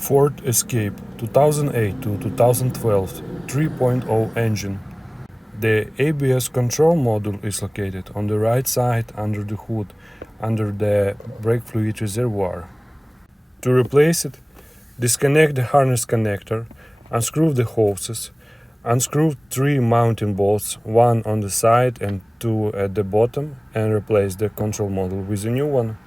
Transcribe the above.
Ford Escape 2008 to 2012 3.0 engine. The ABS control module is located on the right side under the hood, under the brake fluid reservoir. To replace it, disconnect the harness connector, unscrew the hoses, unscrew 3 mounting bolts, 1 on the side and 2 at the bottom, and replace the control module with a new one.